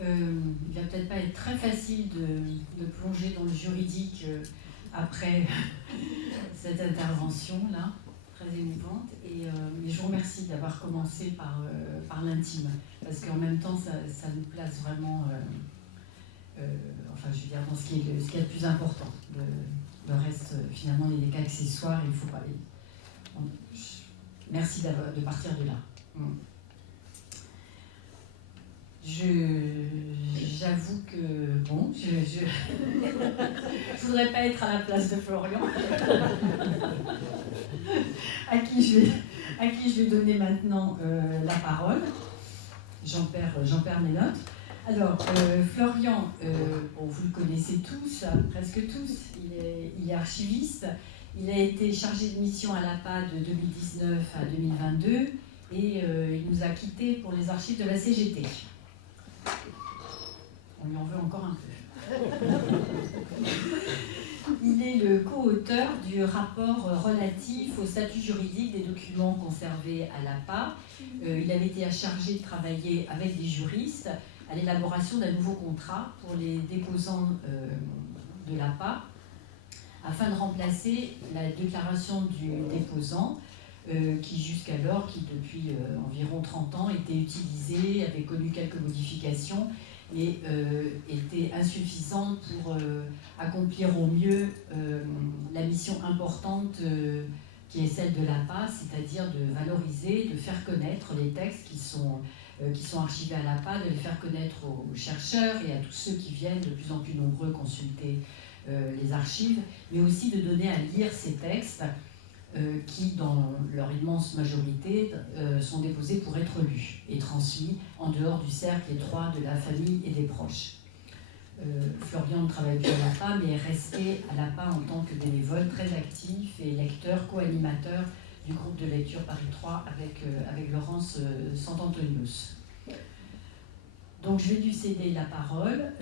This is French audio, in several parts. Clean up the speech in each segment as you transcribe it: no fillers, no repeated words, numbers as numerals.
Il va peut-être pas être très facile de plonger dans le juridique après cette intervention-là, très émouvante. Mais je vous remercie d'avoir commencé par l'intime, parce qu'en même temps, ça nous place vraiment, enfin, je veux dire, dans ce qui est le plus important. Le reste, finalement, il n'est qu'accessoire, il ne faut pas les... Merci de partir de là. J'avoue que, bon, je voudrais pas être à la place de Florian, à qui je vais donner maintenant la parole. J'en perds mes notes. Alors, Florian, bon, vous le connaissez tous, presque tous, il est archiviste. Il a été chargé de mission à l'APA de 2019 à 2022 et il nous a quittés pour les archives de la CGT. On lui en veut encore un peu. Il est le co-auteur du rapport relatif au statut juridique des documents conservés à l'APA. Il avait été chargé de travailler avec des juristes à l'élaboration d'un nouveau contrat pour les déposants de l'APA afin de remplacer la déclaration du déposant qui depuis environ 30 ans, était utilisée, avait connu quelques modifications, mais était insuffisante pour accomplir au mieux la mission importante qui est celle de l'APA, c'est-à-dire de valoriser, de faire connaître les textes qui sont archivés à l'APA, de les faire connaître aux chercheurs et à tous ceux qui viennent de plus en plus nombreux consulter les archives, mais aussi de donner à lire ces textes qui, dans leur immense majorité, sont déposés pour être lus et transmis en dehors du cercle étroit de la famille et des proches. Florian ne travaille plus à l'APA, mais est resté à l'APA en tant que bénévole très actif et lecteur, co-animateur du groupe de lecture Paris 3 avec Laurence Santantonius. Donc je vais lui céder la parole.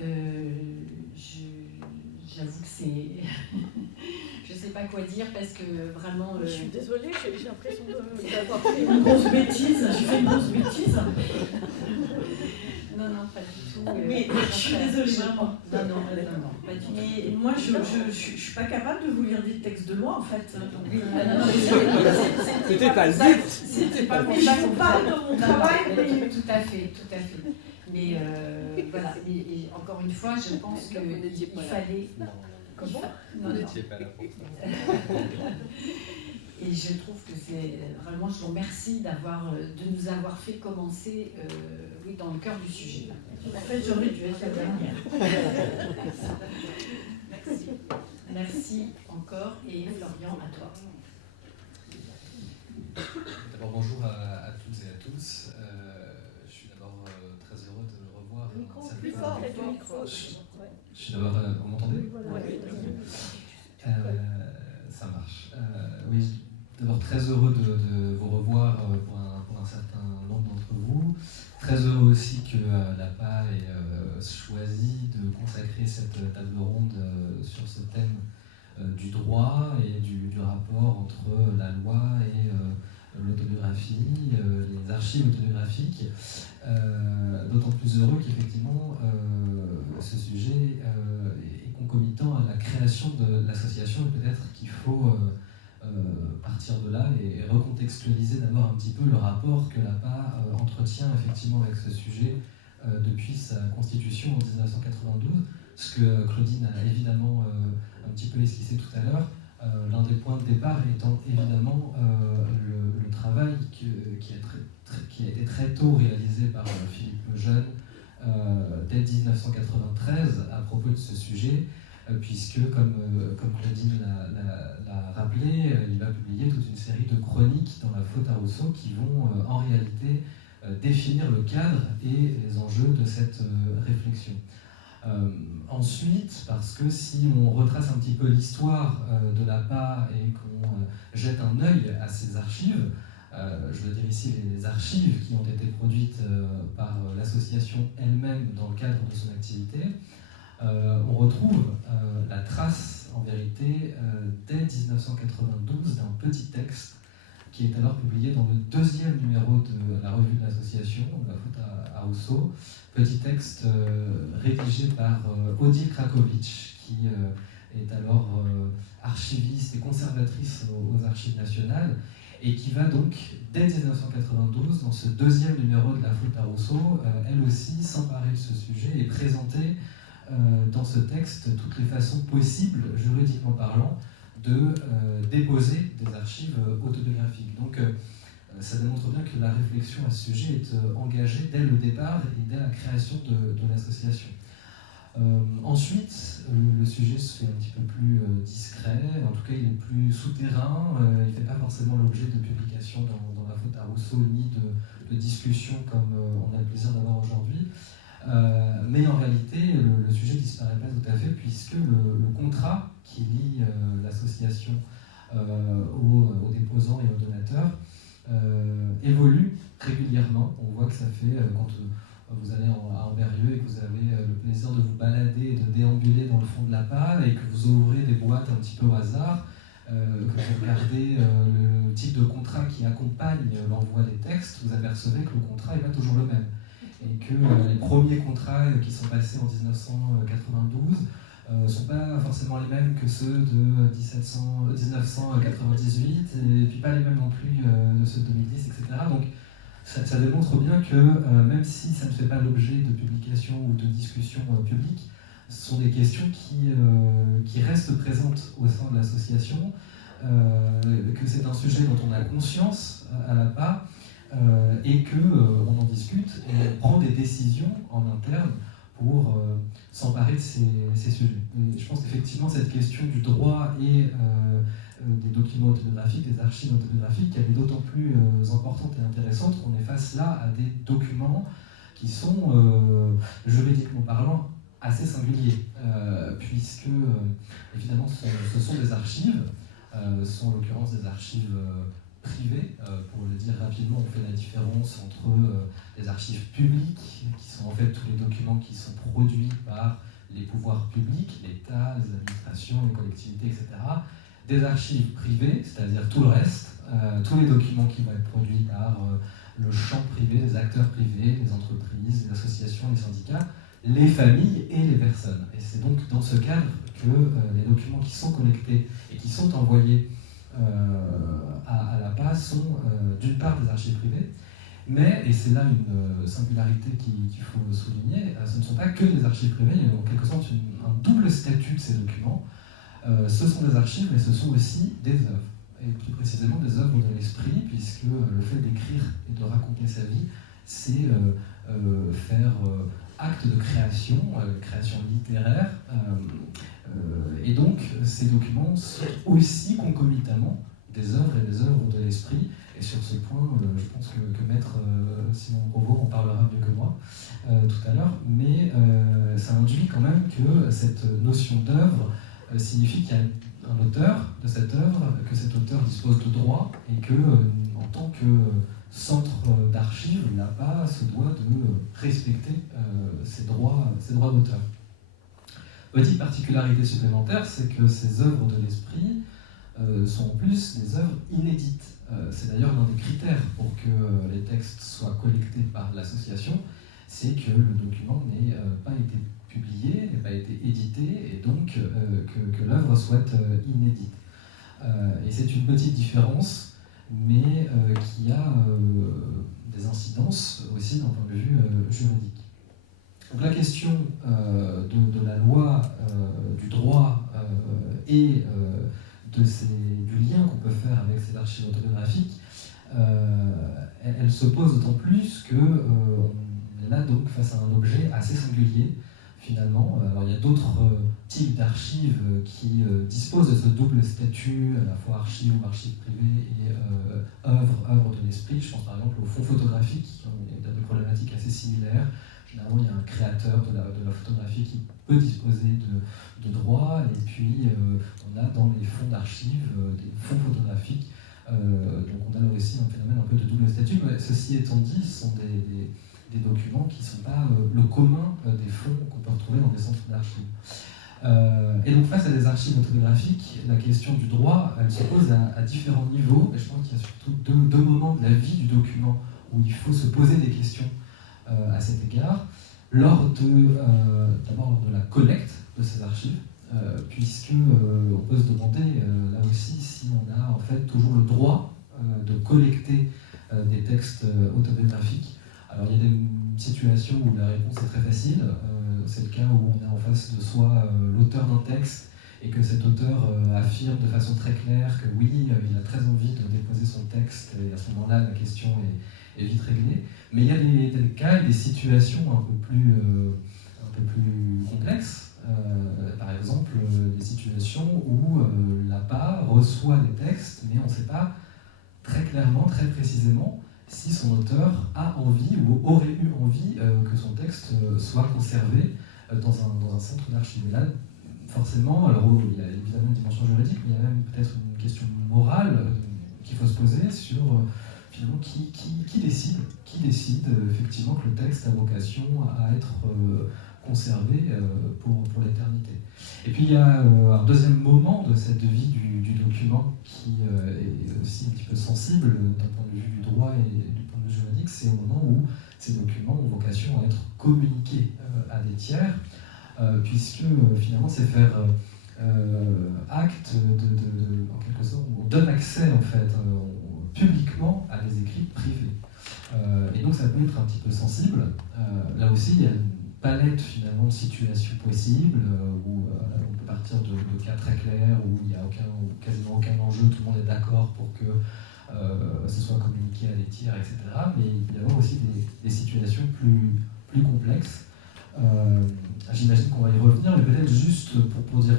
J'avoue que c'est... je ne sais pas quoi dire parce que vraiment... Je suis désolée, j'ai l'impression d'avoir fait une grosse bêtise. J'ai fait une grosse bêtise. Non, pas du tout. Mais je suis désolée, vraiment. Non, pas du tout. Mais moi, je suis pas capable de vous lire des textes de loi, en fait. C'était pas le but. C'était pas le but. Je vous parle de mon travail. Tout à fait. Mais voilà, et encore une fois, je pense qu'il fallait... Comment ? Vous n'étiez pas là pour ça. Et je trouve que c'est vraiment, je vous remercie de nous avoir fait commencer dans le cœur du sujet. En fait, j'aurais dû être la dernière. Merci encore, et Florian, à toi. D'abord, bonjour à toutes et à tous. Je suis d'abord très heureux de revoir. Plus fort, du micro. Je suis d'abord. Vous m'entendez ? Oui. Ça marche. Oui, d'abord très heureux de vous revoir pour un certain nombre d'entre vous. Très heureux aussi que l'APA ait choisi de consacrer cette table ronde sur ce thème du droit et du rapport entre la loi et l'autobiographie, les archives autobiographiques. D'autant plus heureux qu'effectivement ce sujet est concomitant à la création de l'association, et peut-être qu'il faut partir de là et recontextualiser d'abord un petit peu le rapport que l'APA entretient effectivement avec ce sujet depuis sa constitution en 1992, ce que Claudine a évidemment un petit peu esquissé tout à l'heure. L'un des points de départ étant évidemment le travail qui a été très tôt réalisé par Philippe Lejeune dès 1993 à propos de ce sujet, puisque, comme Claudine l'a rappelé, il va publier toute une série de chroniques dans la faute à Rousseau qui vont en réalité définir le cadre et les enjeux de cette réflexion. Ensuite, parce que si on retrace un petit peu l'histoire de l'APA et qu'on jette un œil à ces archives, je veux dire ici les archives qui ont été produites par l'association elle-même dans le cadre de son activité, on retrouve la trace, en vérité, dès 1992, d'un petit texte qui est alors publié dans le deuxième numéro de la revue de l'association, La faute à Rousseau. Petit texte rédigé par Odile Krakowicz, qui est alors archiviste et conservatrice aux Archives nationales, et qui va donc, dès 1992, dans ce deuxième numéro de La faute à Rousseau, elle aussi s'emparer de ce sujet et présenter dans ce texte toutes les façons possibles, juridiquement parlant, de déposer des archives autobiographiques. Donc ça démontre bien que la réflexion à ce sujet est engagée dès le départ et dès la création de l'association. Ensuite, le sujet se fait un petit peu plus discret, en tout cas il est plus souterrain, il ne fait pas forcément l'objet de publications dans La faute à Rousseau, ni de discussions comme on a le plaisir d'avoir aujourd'hui. Mais en réalité, le sujet ne disparaît pas tout à fait, puisque le contrat qui lie l'association aux déposants et aux donateurs évolue régulièrement. On voit que ça fait, quand vous allez à Ambérieu et que vous avez le plaisir de vous balader et de déambuler dans le fond de la PA et que vous ouvrez des boîtes un petit peu au hasard, que vous regardez le type de contrat qui accompagne l'envoi des textes, vous apercevez que le contrat n'est pas toujours le même. Et que les premiers contrats qui sont passés en 1992 ne sont pas forcément les mêmes que ceux de 1998, et puis pas les mêmes non plus de ceux de 2010, etc. Donc ça démontre bien que même si ça ne fait pas l'objet de publications ou de discussions publiques, ce sont des questions qui restent présentes au sein de l'association, que c'est un sujet dont on a conscience à la PA, et qu'on en discute et on prend des décisions en interne pour s'emparer de ces sujets. Et je pense qu'effectivement cette question du droit et des documents autobiographiques, des archives autobiographiques, elle est d'autant plus importante et intéressante qu'on est face là à des documents qui sont, juridiquement parlant, assez singuliers, puisque évidemment ce sont des archives, sont en l'occurrence des archives privées. Pour le dire rapidement, on fait la différence entre les archives publiques, qui sont en fait tous les documents qui sont produits par les pouvoirs publics, l'État, les administrations, les collectivités, etc. Des archives privées, c'est-à-dire tout le reste, tous les documents qui vont être produits par le champ privé, les acteurs privés, les entreprises, les associations, les syndicats, les familles et les personnes. Et c'est donc dans ce cadre que les documents qui sont collectés et qui sont envoyés à la PA sont d'une part des archives privées, mais, et c'est là une singularité qu'il faut souligner, ce ne sont pas que des archives privées, il y a en quelque sorte un double statut de ces documents. Ce sont des archives, mais ce sont aussi des œuvres, et plus précisément des œuvres de l'esprit, puisque le fait d'écrire et de raconter sa vie, c'est faire acte de création, création littéraire, et donc ces documents sont aussi concomitamment des œuvres et des œuvres de l'esprit, et sur ce point, je pense que Maître Simon Provost en parlera mieux que moi tout à l'heure, mais ça induit quand même que cette notion d'œuvre signifie qu'il y a un auteur de cette œuvre, que cet auteur dispose de droits, et que en tant que centre d'archives, l'APA se doit de respecter ses droits d'auteur. Petite particularité supplémentaire, c'est que ces œuvres de l'esprit sont en plus des œuvres inédites. C'est d'ailleurs l'un des critères pour que les textes soient collectés par l'association, c'est que le document n'ait pas été publié, n'ait pas été édité, et donc que l'œuvre soit inédite. Et c'est une petite différence, mais qui a des incidences aussi d'un point de vue juridique. Donc la question de la loi, du droit et du lien qu'on peut faire avec ces archives autobiographiques, elle se pose d'autant plus qu'on est là donc face à un objet assez singulier finalement. Alors il y a d'autres types d'archives qui disposent de ce double statut, à la fois archives ou archives privées et œuvres de l'esprit. Je pense par exemple aux fonds photographiques qui ont des problématiques assez similaires. Généralement, il y a un créateur de la photographie qui peut disposer de droits, et puis on a dans les fonds d'archives des fonds photographiques. Donc on a là aussi un phénomène un peu de double statut, mais ceci étant dit, ce sont des documents qui ne sont pas le commun des fonds qu'on peut retrouver dans des centres d'archives. Et donc face à des archives autobiographiques, la question du droit, elle se pose à différents niveaux, et je pense qu'il y a surtout deux moments de la vie du document où il faut se poser des questions à cet égard. D'abord lors de la collecte de ces archives, puisque on peut se demander là aussi si on a en fait toujours le droit de collecter des textes autobiographiques. Alors il y a des situations où la réponse est très facile, c'est le cas où on a en face de soi l'auteur d'un texte et que cet auteur affirme de façon très claire que oui, il a très envie de déposer son texte, et à ce moment-là la question est vite réglée. Mais il y a des cas et des situations un peu plus complexes. Par exemple, des situations où l'APA reçoit des textes, mais on ne sait pas très clairement, très précisément, si son auteur a envie ou aurait eu envie que son texte soit conservé dans un centre d'archives. Et là, forcément, alors il y a évidemment une dimension juridique, mais il y a même peut-être une question morale qu'il faut se poser sur finalement qui décide effectivement que le texte a vocation à être conservé pour l'éternité. Et puis il y a un deuxième moment de cette vie du document qui est aussi un petit peu sensible d'un point de vue du droit et du point de vue juridique, c'est au moment où ces documents ont vocation à être communiqués à des tiers, puisque finalement c'est faire acte en quelque sorte, on donne accès en fait publiquement à des écrits privés. Et donc ça peut être un petit peu sensible. Là aussi, il y a une palette finalement de situations possibles où on peut partir de cas très clairs où il n'y a quasiment aucun enjeu, tout le monde est d'accord pour que ce soit communiqué à des tiers, etc. Mais il peut y avoir aussi des situations plus complexes. J'imagine qu'on va y revenir, mais peut-être juste pour dire,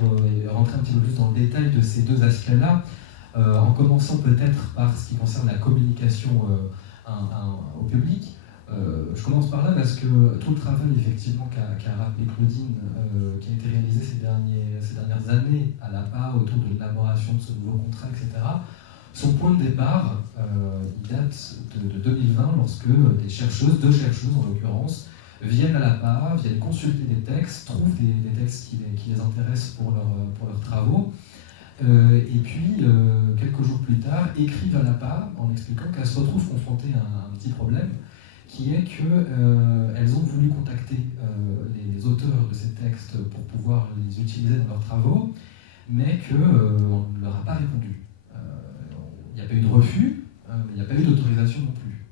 rentrer un petit peu plus dans le détail de ces deux aspects-là, en commençant peut-être par ce qui concerne la communication au public. Je commence par là parce que tout le travail effectivement qu'a rappelé Claudine, qui a été réalisé ces dernières années à l'APA autour de l'élaboration de ce nouveau contrat, etc., son point de départ, il date de 2020 lorsque deux chercheuses en l'occurrence, viennent à l'APA, viennent consulter des textes, trouvent des textes qui les intéressent pour leurs travaux, et puis quelques jours plus tard écrivent à l'APA en expliquant qu'elles se retrouvent confrontées à un petit problème, qui est qu'elles ont voulu contacter les auteurs de ces textes pour pouvoir les utiliser dans leurs travaux, mais qu'on ne leur a pas répondu. Il n'y a pas eu de refus, mais il n'y a pas eu d'autorisation non plus.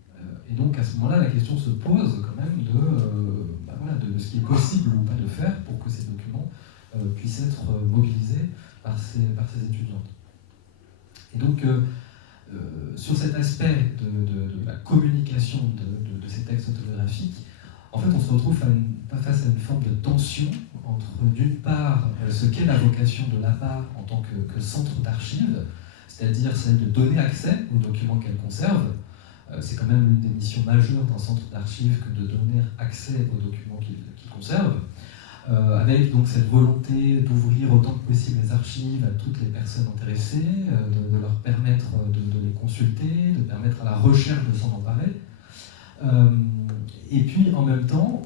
Et donc à ce moment-là, la question se pose quand même de ce qui est possible ou pas de faire pour que ces documents puissent être mobilisés par ces étudiantes. Et donc, sur cet aspect de la communication de ces textes autobiographiques, en fait, on se retrouve face à une forme de tension entre, d'une part, ce qu'est la vocation de l'APA en tant que centre d'archives, c'est-à-dire celle de donner accès aux documents qu'elle conserve. C'est quand même une des missions majeures d'un centre d'archives que de donner accès aux documents qu'il conserve, avec donc cette volonté d'ouvrir autant que possible les archives à toutes les personnes intéressées, de leur permettre de les consulter, de permettre à la recherche de s'en emparer. Et puis en même temps,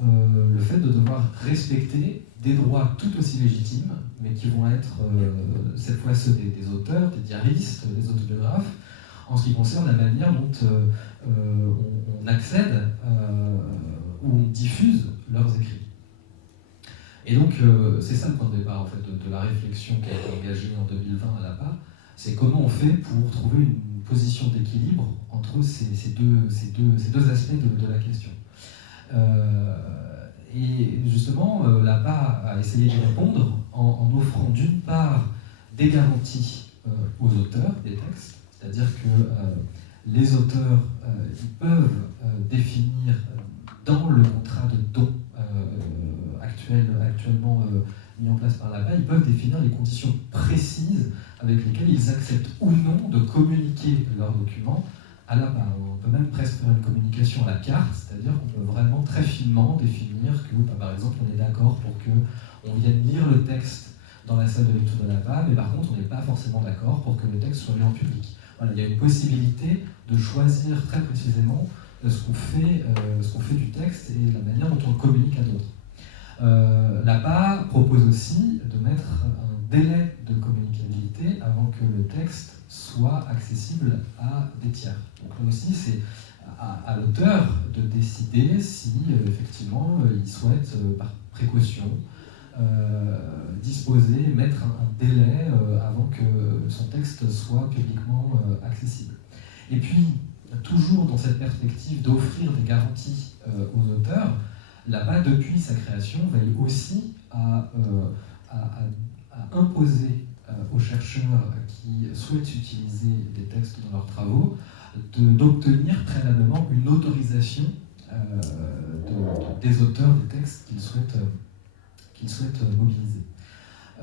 le fait de devoir respecter des droits tout aussi légitimes, mais qui vont être cette fois ceux des auteurs, des diaristes, des autobiographes, en ce qui concerne la manière dont on accède ou on diffuse leurs écrits. Et donc, c'est ça le point de départ en fait, de la réflexion qui a été engagée en 2020 à l'APA, c'est comment on fait pour trouver une position d'équilibre entre ces deux aspects de la question. Et justement, l'APA a essayé d'y répondre en offrant d'une part des garanties aux auteurs des textes, c'est-à-dire que les auteurs ils peuvent définir dans le contrat de don actuellement mis en place par l'APA, ils peuvent définir les conditions précises avec lesquelles ils acceptent ou non de communiquer leurs documents à l'APA. On peut même presque faire une communication à la carte, c'est-à-dire qu'on peut vraiment très finement définir que, par exemple, on est d'accord pour qu'on vienne lire le texte dans la salle de lecture de l'APA, mais par contre, on n'est pas forcément d'accord pour que le texte soit lu en public. Voilà, il y a une possibilité de choisir très précisément ce qu'on fait du texte et la manière dont on le communique à d'autres. L'APA propose aussi de mettre un délai de communicabilité avant que le texte soit accessible à des tiers. Donc là aussi, c'est à l'auteur de décider si effectivement il souhaite, par précaution, disposer, mettre un délai avant que son texte soit publiquement accessible. Et puis, toujours dans cette perspective d'offrir des garanties aux auteurs, l'APA, depuis sa création, veille aussi à imposer aux chercheurs qui souhaitent utiliser des textes dans leurs travaux d'obtenir préalablement une autorisation des auteurs des textes qu'ils souhaitent mobiliser.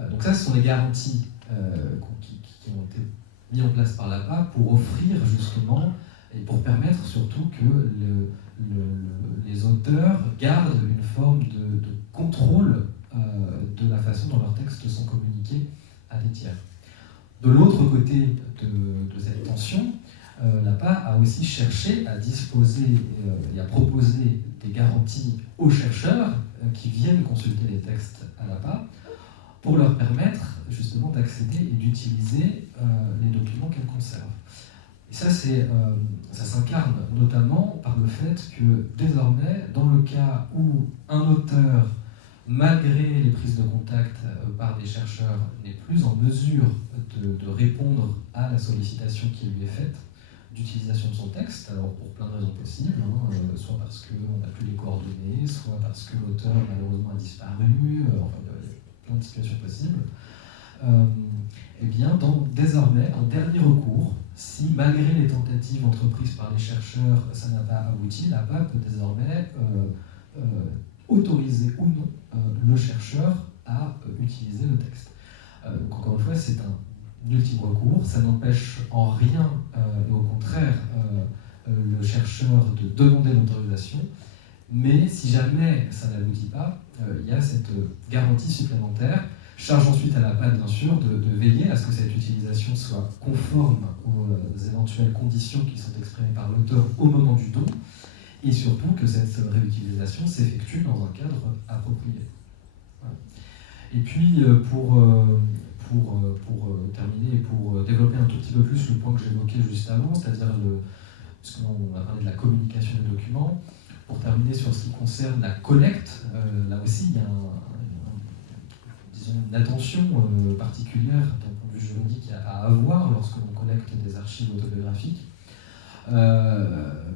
Donc ça, ce sont les garanties qui ont été mises en place par l'APA pour offrir justement et pour permettre surtout que les auteurs gardent une forme de contrôle de la façon dont leurs textes sont communiqués à des tiers. De l'autre côté de cette tension, l'APA a aussi cherché à disposer et à proposer des garanties aux chercheurs qui viennent consulter les textes à l'APA pour leur permettre justement d'accéder et d'utiliser les documents qu'elles conservent. Et ça, ça s'incarne notamment par le fait que désormais, dans le cas où un auteur, malgré les prises de contact par des chercheurs, n'est plus en mesure de répondre à la sollicitation qui lui est faite d'utilisation de son texte, alors pour plein de raisons possibles, soit parce qu'on n'a plus les coordonnées, soit parce que l'auteur malheureusement a disparu, enfin il y a plein de situations possibles, et bien désormais, en dernier recours, si malgré les tentatives entreprises par les chercheurs, ça n'a pas abouti, l'APA peut désormais autoriser ou non le chercheur à utiliser le texte. Donc encore une fois, c'est un ultime recours, ça n'empêche en rien, et au contraire, le chercheur de demander l'autorisation, mais si jamais ça n'aboutit pas, il y a cette garantie supplémentaire. Charge ensuite à l'APA, bien sûr, de veiller à ce que cette utilisation soit conforme aux éventuelles conditions qui sont exprimées par l'auteur au moment du don, et surtout que cette réutilisation s'effectue dans un cadre approprié. Voilà. Et puis, pour terminer et pour développer un tout petit peu plus le point que j'évoquais juste avant, c'est-à-dire, puisqu'on a parlé de la communication des documents, pour terminer sur ce qui concerne la collecte, là aussi, il y a une attention particulière d'un point de vue juridique à avoir lorsque l'on collecte des archives autobiographiques,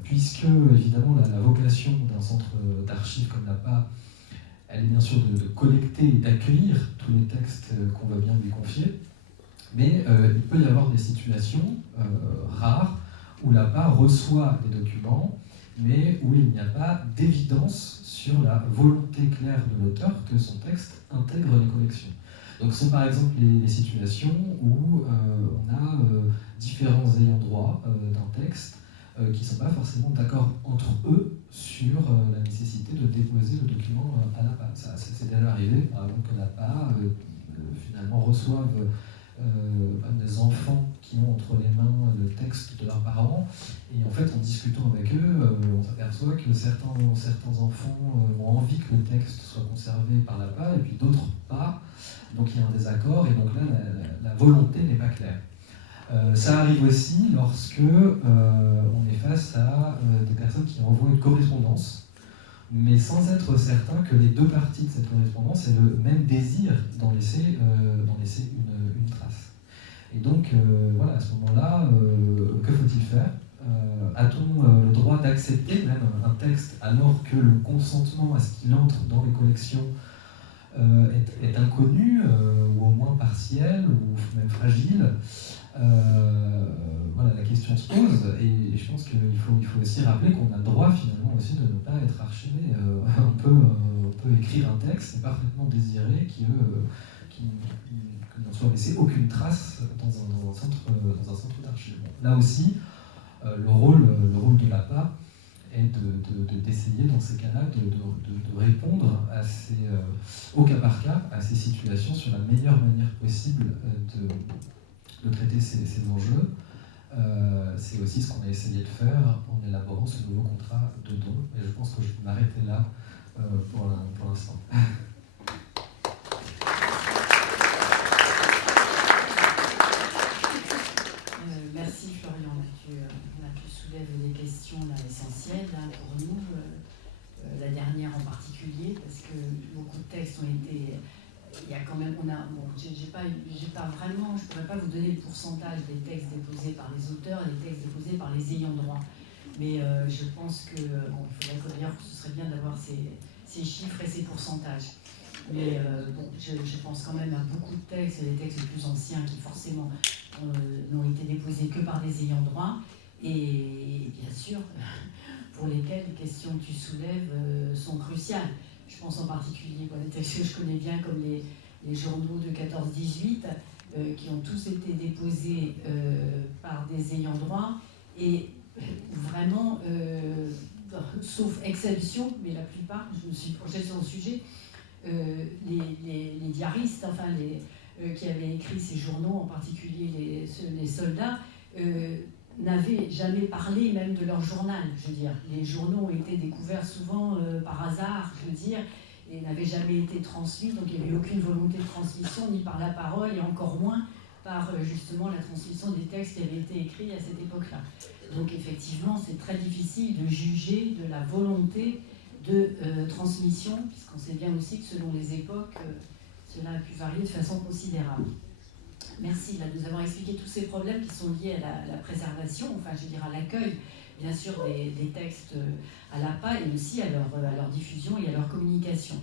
puisque évidemment la vocation d'un centre d'archives comme l'APA, elle est bien sûr de collecter et d'accueillir tous les textes qu'on va bien lui confier, mais il peut y avoir des situations rares où l'APA reçoit des documents, mais où il n'y a pas d'évidence sur la volonté claire de l'auteur que son texte intègre les collections. Donc ce sont par exemple les situations où on a différents ayants droit d'un texte qui ne sont pas forcément d'accord entre eux sur la nécessité de déposer le document à l'APA. C'est déjà arrivé, par exemple, que l'APA finalement reçoive des enfants qui ont entre les mains le texte de leurs parents, et en fait en discutant avec eux, on s'aperçoit que certains enfants ont envie que le texte soit conservé par l'APA et puis d'autres pas, donc il y a un désaccord et donc là la volonté n'est pas claire. Ça arrive aussi lorsque on est face à des personnes qui envoient une correspondance, mais sans être certain que les deux parties de cette correspondance aient le même désir d'en laisser une trace. Et donc, voilà, à ce moment-là, que faut-il faire ? A-t-on le droit d'accepter même un texte alors que le consentement à ce qu'il entre dans les collections est inconnu, ou au moins partiel, ou même fragile ? Voilà, la question se pose, et je pense qu'il faut aussi rappeler qu'on a le droit finalement aussi de ne pas être archivé. On peut écrire un texte et parfaitement désiré que n'en soit laissé aucune trace dans un centre d'archives. Bon, là aussi, le rôle de l'APA est d'essayer dans ces cas-là de répondre au cas par cas à ces situations sur la meilleure manière possible de traiter ces enjeux. C'est aussi ce qu'on a essayé de faire en élaborant ce nouveau contrat de don. Et je pense que je peux m'arrêter là pour l'instant. quand même, j'ai pas vraiment, je pourrais pas vous donner le pourcentage des textes déposés par les auteurs et des textes déposés par les ayants droit. Mais je pense que, il faudrait dire que ce serait bien d'avoir ces chiffres et ces pourcentages. Mais je pense quand même à beaucoup de textes, les textes les plus anciens qui forcément n'ont été déposés que par des ayants droit. Et bien sûr, pour lesquels les questions que tu soulèves sont cruciales. Je pense en particulier des textes que je connais bien, comme les journaux de 14-18, qui ont tous été déposés par des ayants droit, et vraiment, sauf exception, mais la plupart, je me suis penchée sur le sujet, les diaristes, enfin qui avaient écrit ces journaux, en particulier les soldats, n'avaient jamais parlé même de leur journal, je veux dire. Les journaux ont été découverts souvent par hasard, je veux dire, et n'avaient jamais été transmis, donc il n'y avait aucune volonté de transmission, ni par la parole, et encore moins par justement la transmission des textes qui avaient été écrits à cette époque-là. Donc effectivement, c'est très difficile de juger de la volonté de transmission, puisqu'on sait bien aussi que selon les époques, cela a pu varier de façon considérable. Merci de nous avoir expliqué tous ces problèmes qui sont liés à la préservation, enfin je veux dire à l'accueil, bien sûr, des textes à l'APA et aussi à leur diffusion et à leur communication.